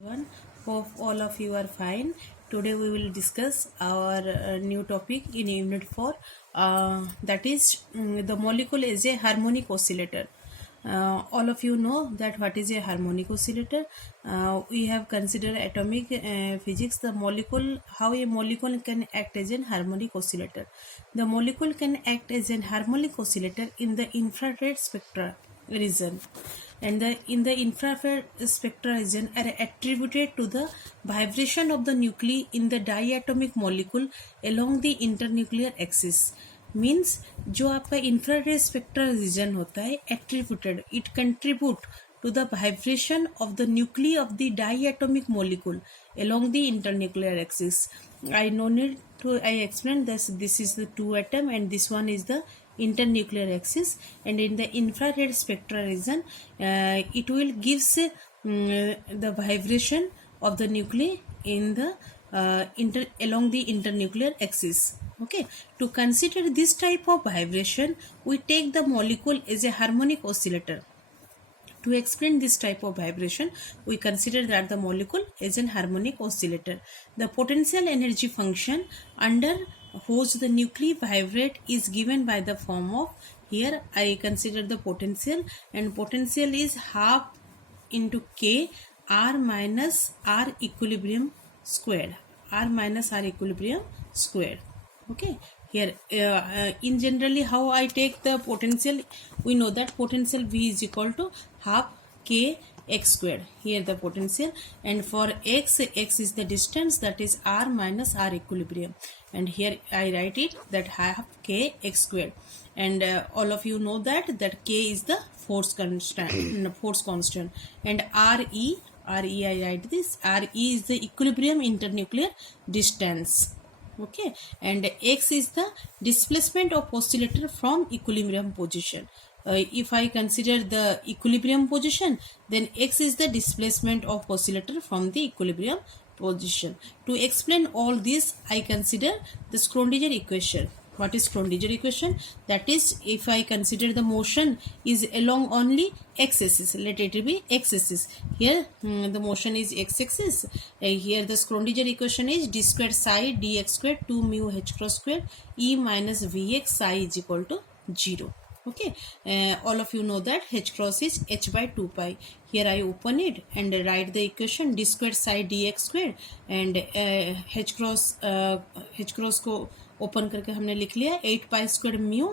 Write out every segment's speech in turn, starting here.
Everyone, hope all of you are fine. Today we will discuss our new topic in unit 4, that is the molecule is a harmonic oscillator. All of you know that what is a harmonic oscillator. We have considered atomic physics, the molecule, how a molecule can act as an harmonic oscillator. The molecule can act as an harmonic oscillator in the infrared spectra region, and in the infrared spectra region are attributed to the vibration of the nuclei in the diatomic molecule along the internuclear axis. Means जो आपका infrared spectral reason होता है attributed, it contribute to the vibration of the nuclei of the diatomic molecule along the internuclear axis. I no need to explain this is the two atom and this one is the internuclear axis, and in the infrared spectral region it will gives the vibration of the nuclei in the along the internuclear axis. Okay, to consider this type of vibration we take the molecule as a harmonic oscillator. To explain this type of vibration, we consider that the molecule is an harmonic oscillator. The potential energy function under whose the nuclei vibrate is given by the form of, here I consider the potential, and potential is half into K R minus R equilibrium squared. R minus R equilibrium squared. Okay. Here in generally how I take the potential, we know that potential V is equal to half K x squared. Here the potential, and for x is the distance, that is R minus R equilibrium, and here I write it that half K x squared, and all of you know that K is the force constant, and RE I write this, RE is the equilibrium internuclear distance. Okay, and x is the displacement of oscillator from equilibrium position. If I consider the equilibrium position, then x is the displacement of oscillator from the equilibrium position. To explain all this, I consider the Schrödinger equation. What is Schrödinger equation? That is, if I consider the motion is along only x-axis, let it be x-axis. Here the motion is x-axis. Here the Schrödinger equation is d squared psi dx squared 2 mu h cross squared E minus Vx psi is equal to 0. Okay, all of you know that h cross is h by 2 pi. Here I open it and write the equation d squared psi dx squared, and h cross को open करके हमने लिख लिया 8 pi square mu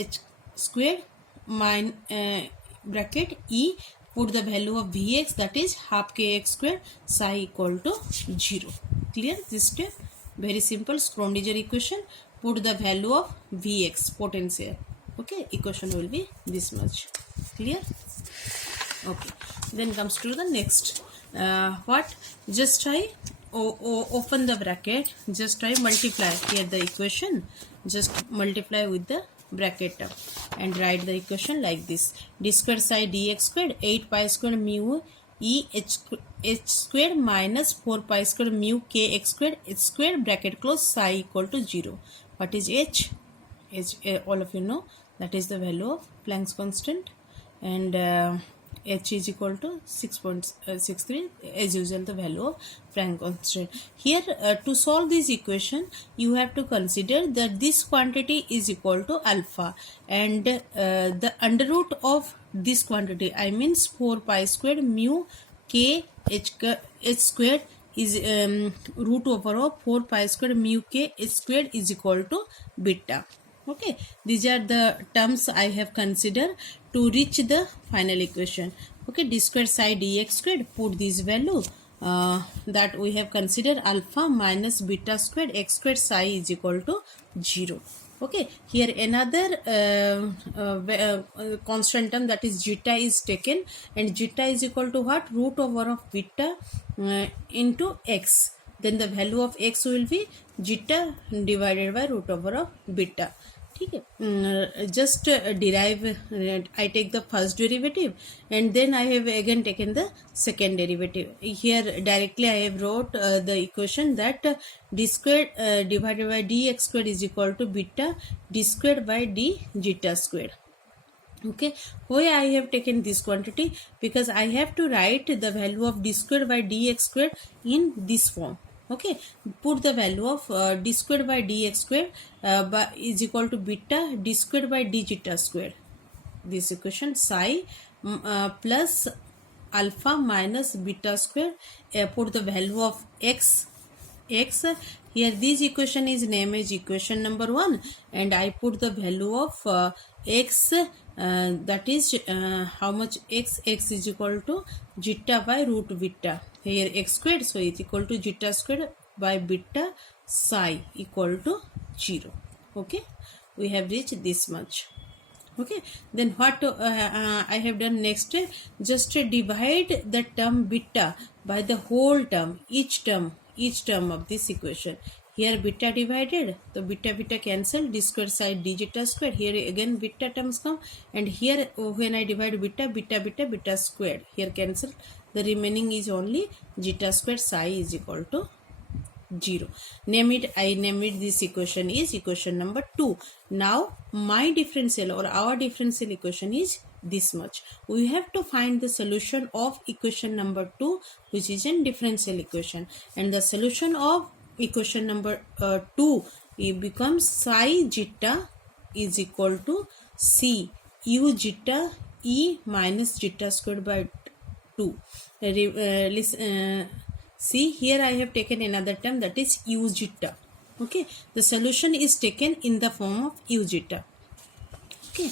h squared mine bracket E, put the value of Vx, that is half kx squared psi equal to 0. Clear this step? Very simple. Schrödinger equation, put the value of Vx, potential. Okay, equation will be this much. Clear? Okay, then comes to the next. What? Just try open the bracket, just try multiply here the equation, just multiply with the bracket term and write the equation like this: d squared psi dx squared 8 pi squared mu E h squared minus 4 pi squared mu k x squared h squared bracket close psi equal to 0. What is h? All of you know that is the value of Planck's constant, and h is equal to 6.63, as usual the value of Planck constant. Here to solve this equation you have to consider that this quantity is equal to alpha, and the under root of this quantity, I means 4 pi squared mu k h squared is root over of 4 pi squared mu k h squared is equal to beta. Okay, these are the terms I have considered to reach the final equation. Okay, d squared psi dx squared, put this value that we have considered alpha minus beta squared x squared psi is equal to 0. Okay, here another constant term, that is zeta, is taken, and zeta is equal to what? Root over of beta into x. Then the value of x will be zeta divided by root over of beta. Just derive, I take the first derivative and then I have again taken the second derivative. Here directly I have wrote the equation that d squared divided by dx squared is equal to beta d squared by d zeta squared. Okay, why I have taken this quantity? Because I have to write the value of d square by dx square in this form. Okay, put the value of d square by dx square is equal to beta d square by d zeta square. This equation psi plus alpha minus beta square. Put the value of x here. This equation is named as equation number 1, and I put the value of x, that is how much x is equal to zeta by root beta. Here x squared, so it's equal to zeta squared by beta psi equal to 0. Okay, we have reached this much. Okay, then what I have done next, just divide the term beta by the whole term, each term of this equation. Here beta divided, so beta cancel, d square side d zeta square. Here again beta terms come, and here when I divide beta squared, here cancel, the remaining is only zeta square psi is equal to 0. I name it, this equation is equation number 2. Now my differential or our differential equation is this much. We have to find the solution of equation number 2, which is in differential equation, and the solution of equation number 2, it becomes psi zeta is equal to c u zeta e minus zeta squared by 2. See, here I have taken another term, that is u zeta. Okay, the solution is taken in the form of u zeta. Okay,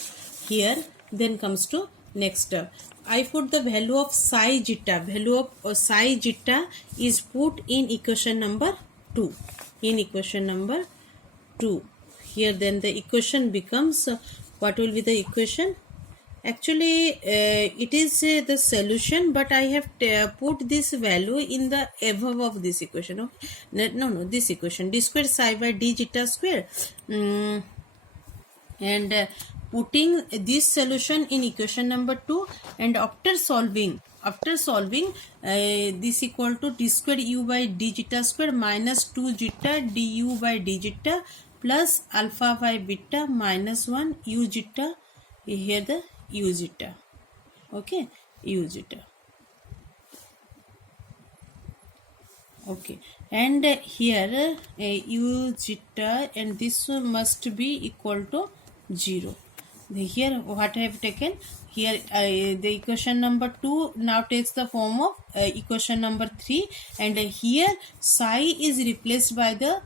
here then comes to next term. I put the value of psi zeta. Value of psi zeta is put in equation number 2. In equation number 2. Here then the equation becomes, what will be the equation? Actually it is the solution, but I have put this value in the above of this equation. Okay, no, this equation d square psi by d zeta square, and putting this solution in equation number 2, and after solving this equal to d square u by d zeta square minus 2 zeta du by d zeta plus alpha by beta minus 1 u zeta. Here the u zeta. Okay, u zeta. Okay, and here u zeta, and this must be equal to 0. Here what I have taken, here the equation number 2 now takes the form of equation number 3, and here psi is replaced by the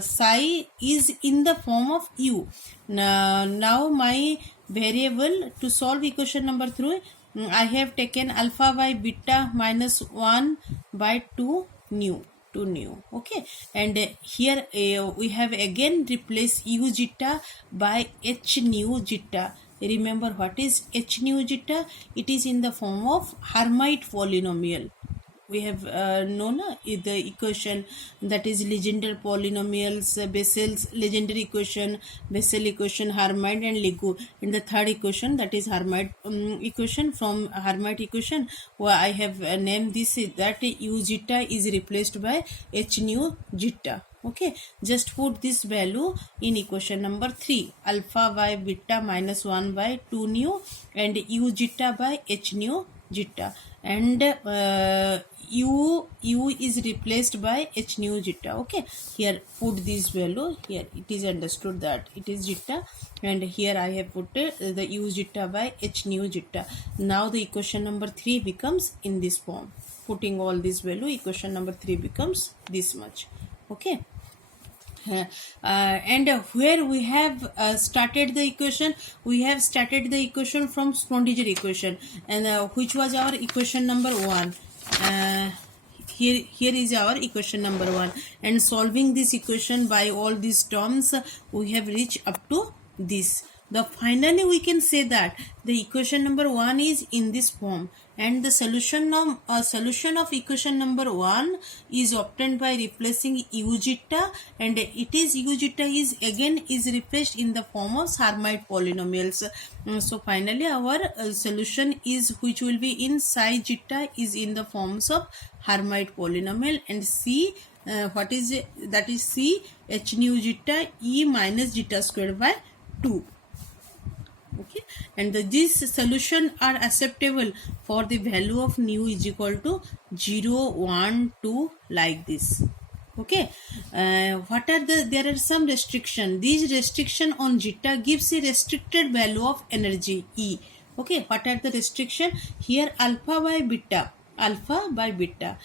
psi is in the form of u. Now my variable to solve equation number 3, I have taken alpha by beta minus 1 by 2 nu. Okay, and here we have again replaced u zeta by h nu zeta. Remember what is h nu zeta? It is in the form of Harmonic polynomial. We have known the equation, that is Legendre polynomials, Bessel's Legendre equation, Bessel equation, Harmonic and Ligu. And the third equation, that is Harmonic equation. From Harmonic equation, where I have named this, that u zeta is replaced by h nu zeta. Okay, just put this value in equation number 3, alpha by beta minus 1 by 2 nu, and u zeta by h nu zeta, and u is replaced by h nu zeta. Okay, here put this value. Here it is understood that it is zeta, and here I have put the u zeta by h nu zeta. Now the equation number 3 becomes in this form. Putting all this value, equation number 3 becomes this much. Okay, and where we have started the equation, we have started the equation from Schrödinger equation, and which was our equation number 1. Here is our equation number 1, and solving this equation by all these terms, we have reached up to this. Finally we can say that the equation number 1 is in this form, and the solution of equation number 1 is obtained by replacing u zeta, and it is u zeta is again replaced in the form of Harmonic polynomials. So finally our solution is, which will be in psi zeta, is in the forms of Harmonic polynomial, and c what is it? That is c h nu zeta e minus zeta squared by 2. Okay, and these solution are acceptable for the value of nu is equal to 0, 1, 2 like this. Okay, what are there are some restriction. These restriction on zeta gives a restricted value of energy E. Okay, what are the restriction? Here alpha by beta,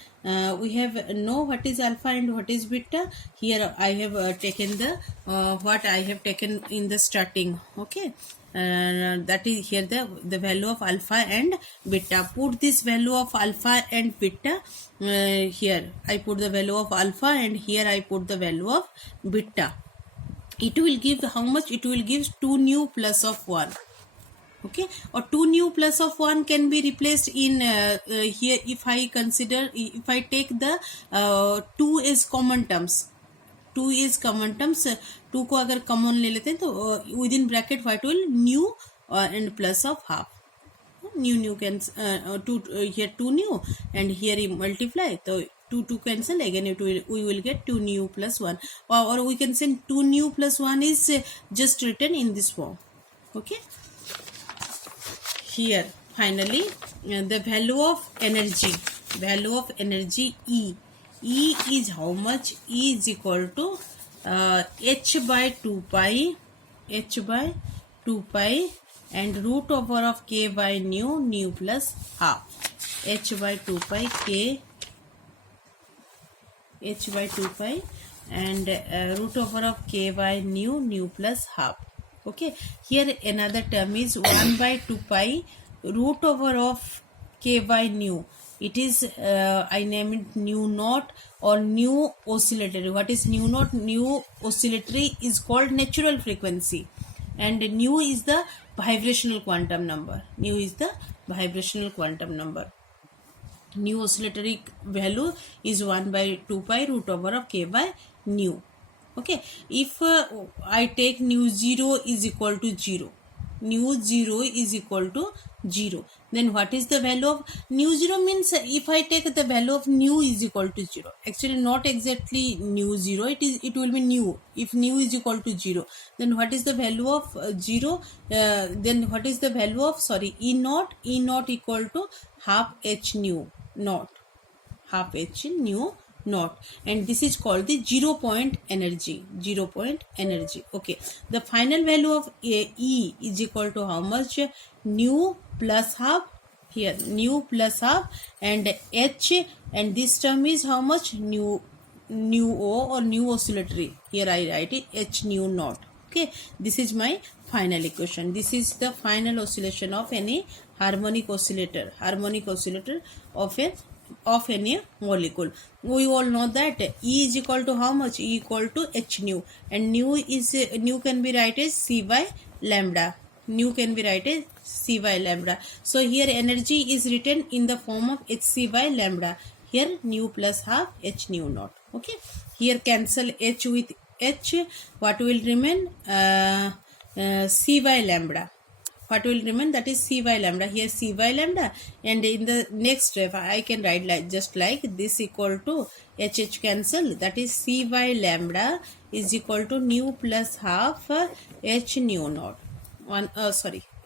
we have know what is alpha and what is beta. Here I have taken the what I have taken in the starting. Okay, that is here the value of alpha and beta. Put this value of alpha and beta here. I put the value of alpha and here I put the value of beta. It will give how much? It will give 2 nu plus of 1. Okay, or 2 nu plus of 1 can be replaced in here if I consider, if I take the 2 is common terms. 2 is common terms. 2 को अगर common ले लेते हैं तो within bracket what will nu and plus of half. Nu can 2 here 2 nu and here you multiply, so 2 cancel, again we will get 2 nu plus 1, or we can say 2 nu plus 1 is just written in this form. Okay, here finally the value of energy E is how much? E is equal to h by 2 pi and root over of k by nu plus half. H by 2 pi and root over of k by nu plus half. Okay, here another term is 1 by 2 pi root over of k by nu. It is I name it nu naught or nu oscillatory. What is nu naught? Nu oscillatory is called natural frequency, and nu is the vibrational quantum number. Nu oscillatory value is 1 by 2 pi root over of k by nu. Okay, if I take nu 0 is equal to 0, then what is the value of nu 0? Means if I take the value of nu is equal to 0, actually not exactly nu 0, it will be nu. If nu is equal to 0, then what is the value of 0? Then what is the value of E naught equal to half h nu naught, and this is called the 0 point energy. Okay, the final value of E is equal to how much? Nu plus half, here nu plus half, and h, and this term is how much? Nu O or nu oscillatory. Here I write it h nu naught. Okay, this is my final equation. This is the final oscillation of any harmonic oscillator of any molecule. We all know that E is equal to how much? E equal to h nu, and nu can be written as C by lambda. So here energy is written in the form of hc by lambda. Here nu plus half h nu naught. Okay, here cancel h with h. What will remain? C by lambda. What will remain? That is C by lambda. Here C by lambda, and in the next step I can write just like this, equal to h cancel, that is C by lambda is equal to nu plus half h nu naught.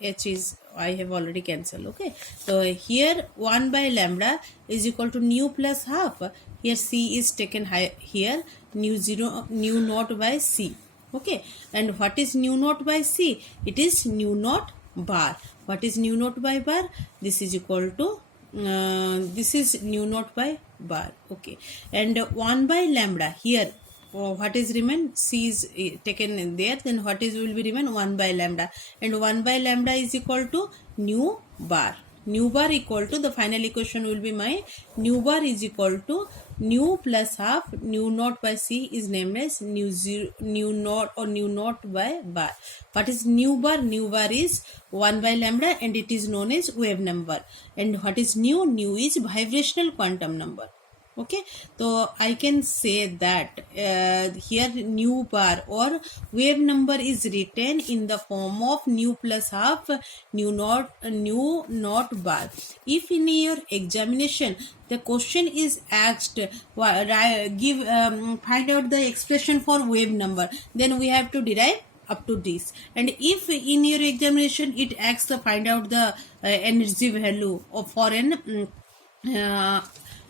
H is I have already cancelled. Okay, so here 1 by lambda is equal to nu plus half. Here C is taken here, nu naught by C. Okay, and what is nu naught by C? It is nu naught bar. What is nu naught by bar? This is equal to this is nu naught by bar. Okay, and 1 by lambda here. What is remain? C is taken in there, then what is will be remain? 1 by lambda, and 1 by lambda is equal to nu bar. Nu bar equal to, the final equation will be my nu bar is equal to nu plus half nu naught by C is named as nu naught or nu naught by bar. What is nu bar? Nu bar is 1 by lambda and it is known as wave number. And what is nu? Nu is vibrational quantum number. Okay, so I can say that here nu bar or wave number is written in the form of nu plus half nu naught bar. If in your examination the question is asked find out the expression for wave number, then we have to derive up to this. And if in your examination it asks to find out the energy value of uh,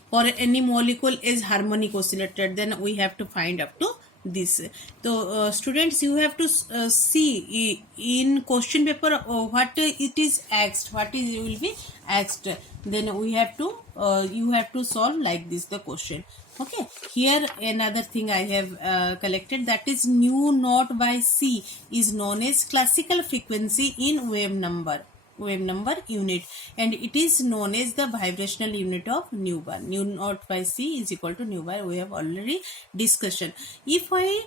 for any molecule is harmonic oscillator, then we have to find up to this. So students, you have to see in question paper what it is asked, what is will be asked, then we have to you have to solve like this the question. Okay, here another thing I have collected, that is nu naught by c is known as classical frequency in wave number unit, and it is known as the vibrational unit of nu bar. Nu naught by c is equal to nu bar, we have already discussion. If I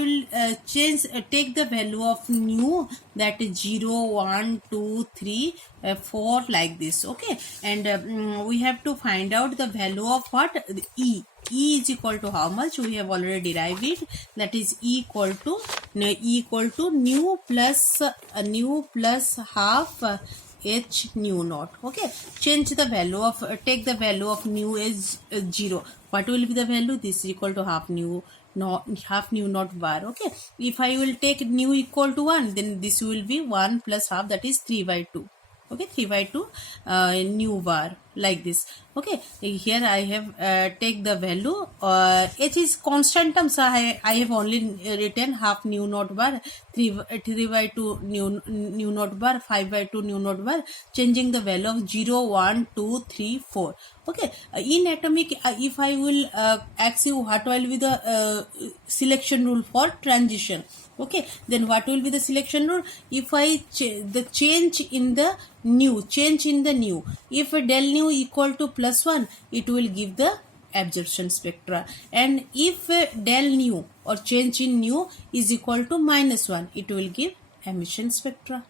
will change take the value of nu, that is 0 1 2 3 4 like this. Okay, and we have to find out the value of what? E is equal to how much? We have already derived it, that is equal to nu plus half h nu naught. Okay, change the value of take the value of nu as 0. What will be the value? This is equal to half nu naught bar. Okay, if I will take nu equal to 1, then this will be 1 plus half, that is 3 by 2. Okay, 3 by 2 nu bar like this. Okay, here I have take the value, h is constant term, so I have only written half nu naught bar, 3 by 2 nu naught bar, 5 by 2 nu naught bar, changing the value of 0 1 2 3 4. Okay, in atomic, if I will ask you what will be the selection rule for transition. Okay, then what will be the selection rule? If I change in the nu, if del nu equal to plus 1, it will give the absorption spectra, and if del nu or change in nu is equal to minus 1, it will give emission spectra.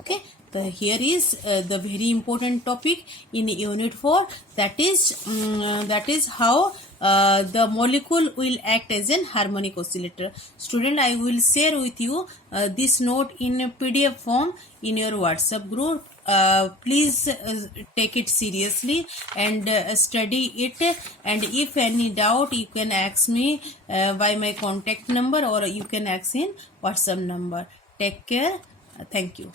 Okay, here is the very important topic in unit 4, that is how the molecule will act as an harmonic oscillator. Student, I will share with you this note in PDF form in your WhatsApp group. Please take it seriously and study it, and if any doubt you can ask me by my contact number, or you can ask in WhatsApp number. Take care. Thank you.